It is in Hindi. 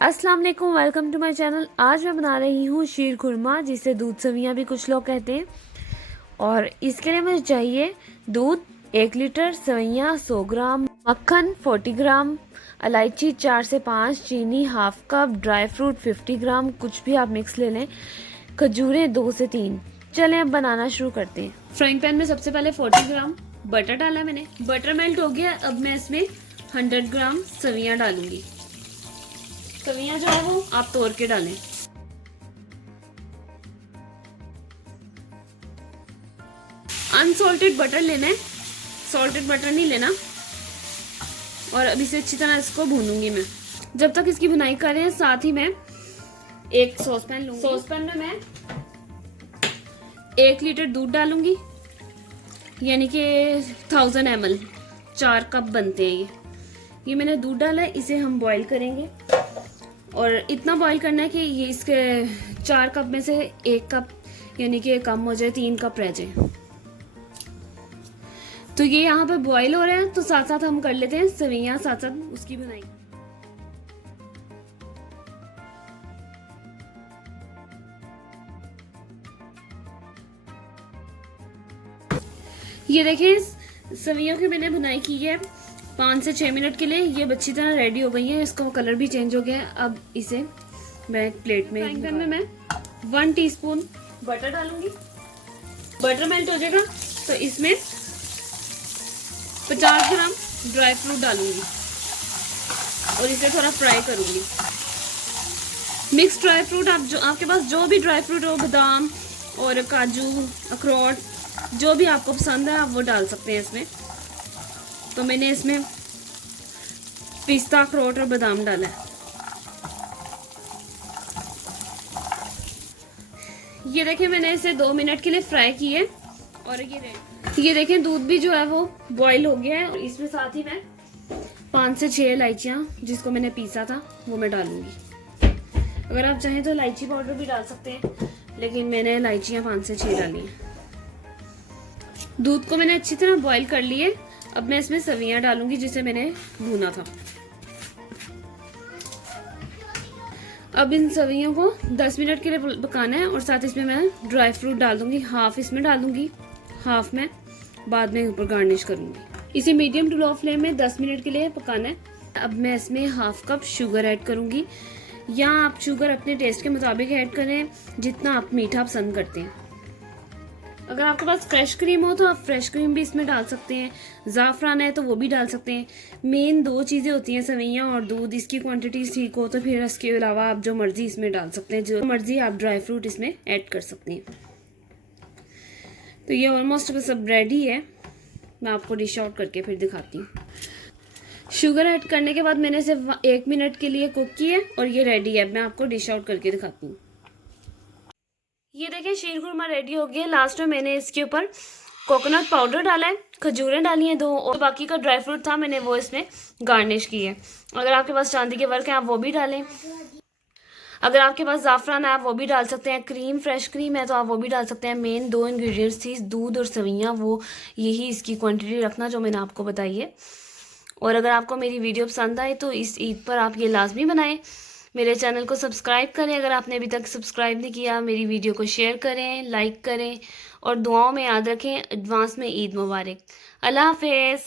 अस्सलाम वालेकुम, वेलकम टू माय चैनल। आज मैं बना रही हूँ शीर खुरमा, जिसे दूध सवियाँ भी कुछ लोग कहते हैं। और इसके लिए मुझे चाहिए दूध 1 लीटर, सवियाँ 100 ग्राम, मक्खन 40 ग्राम, इलायची 4 से 5, चीनी हाफ कप, ड्राई फ्रूट 50 ग्राम, कुछ भी आप मिक्स ले लें, खजूरें 2 से 3। चलें अब बनाना शुरू करते हैं। फ्राइंग पैन में सबसे पहले 40 ग्राम बटर डाला मैंने। बटर मेल्ट हो गया। अब मैं इसमें 100 ग्राम सवियाँ डालूंगी। सवियाँ जो है वो आप तोड़ के डालें। अनसॉल्टेड बटर लेना है, सॉल्टेड बटर नहीं लेना। और अब इसे अच्छी तरह इसको भूनूंगी मैं। जब तक इसकी भुनाई कर रहे हैं, साथ ही मैं एक सॉसपैन लूंगी। सॉसपैन में मैं 1 लीटर दूध डालूंगी, यानी कि 1000 ml, 4 कप बनते हैं ये मैंने दूध डाला है। इसे हम बॉईल करेंगे और इतना बॉईल करना है कि ये इसके 4 कप में से 1 कप यानी कि कम हो जाए, 3 कप रह जाए। तो ये यहाँ पे बॉईल हो रहा है, तो साथ साथ हम कर लेते हैं सवियाँ, साथ साथ उसकी बनाई। ये देखिए सवियों की मैंने बुनाई की है 5 से 6 मिनट के लिए। ये अच्छी तरह रेडी हो गई है, इसका कलर भी चेंज हो गया है। अब इसे मैं एक प्लेट में, फ्राइंग पैन में मैं 1 टीस्पून बटर डालूंगी। बटर मेल्ट हो जाएगा तो इसमें 50 ग्राम ड्राई फ्रूट डालूंगी और इसे थोड़ा फ्राई करूंगी। मिक्स ड्राई फ्रूट, आप जो आपके पास जो भी ड्राई फ्रूट हो, बादाम और काजू, अखरोट, जो भी आपको पसंद है आप वो डाल सकते हैं इसमें। तो मैंने इसमें पिस्ता, अखरोट और बादाम डाला है। ये देखिए मैंने इसे 2 मिनट के लिए फ्राई किए और ये देखें दूध भी जो है वो बॉईल हो गया है। और इसमें साथ ही मैं 5 से 6 इलायचियाँ, जिसको मैंने पीसा था, वो मैं डालूंगी। अगर आप चाहें तो इलायची पाउडर भी डाल सकते हैं, लेकिन मैंने इलायचियाँ 5 से 6 डाली हैं। दूध को मैंने अच्छी तरह बॉईल कर लिए। अब मैं इसमें सवियाँ डालूंगी जिसे मैंने भूना था। अब इन सवियों को 10 मिनट के लिए पकाना है और साथ इसमें मैं ड्राई फ्रूट डाल दूंगी। हाफ इसमें डाल दूंगी, हाफ मैं बाद में ऊपर गार्निश करूंगी। इसे मीडियम टू लो फ्लेम में 10 मिनट के लिए पकाना है। अब मैं इसमें हाफ कप शुगर ऐड करूंगी, या आप शुगर अपने टेस्ट के मुताबिक ऐड करें, जितना आप मीठा पसंद करते हैं। अगर आपके पास फ्रेश क्रीम हो तो आप फ्रेश क्रीम भी इसमें डाल सकते हैं। ज़ाफ़रान है तो वो भी डाल सकते हैं। मेन 2 चीज़ें होती हैं, सवियाँ और दूध। इसकी क्वांटिटी ठीक हो तो फिर इसके अलावा आप जो मर्जी इसमें डाल सकते हैं, जो मर्जी आप ड्राई फ्रूट इसमें ऐड कर सकते हैं। तो ये ऑलमोस्ट सब रेडी है। मैं आपको डिश आउट करके फिर दिखाती हूँ। शुगर ऐड करने के बाद मैंने इसे 1 मिनट के लिए कुक किया और ये रेडी है। मैं आपको डिश आउट करके दिखाती हूँ। ये देखिए शीर खुरमा रेडी हो गया। लास्ट में मैंने इसके ऊपर कोकोनट पाउडर डाला है, खजूरें डाली हैं 2, और बाकी का ड्राई फ्रूट था मैंने वो इसमें गार्निश की है। अगर आपके पास चांदी के वर्क है आप वो भी डालें। अगर आपके पास ज़ाफ़रान है आप वो भी डाल सकते हैं। क्रीम, फ्रेश क्रीम है तो आप वो भी डाल सकते हैं। मेन 2 इंग्रेडिएंट्स थी, दूध और सवियाँ, वो यही इसकी क्वांटिटी रखना जो मैंने आपको बताई है। और अगर आपको मेरी वीडियो पसंद आए तो इस ईद पर आप ये लाजमी बनाएं। मेरे चैनल को सब्सक्राइब करें अगर आपने अभी तक सब्सक्राइब नहीं किया। मेरी वीडियो को शेयर करें, लाइक करें और दुआओं में याद रखें। एडवांस में ईद मुबारक। अल्लाह हाफ़िज़।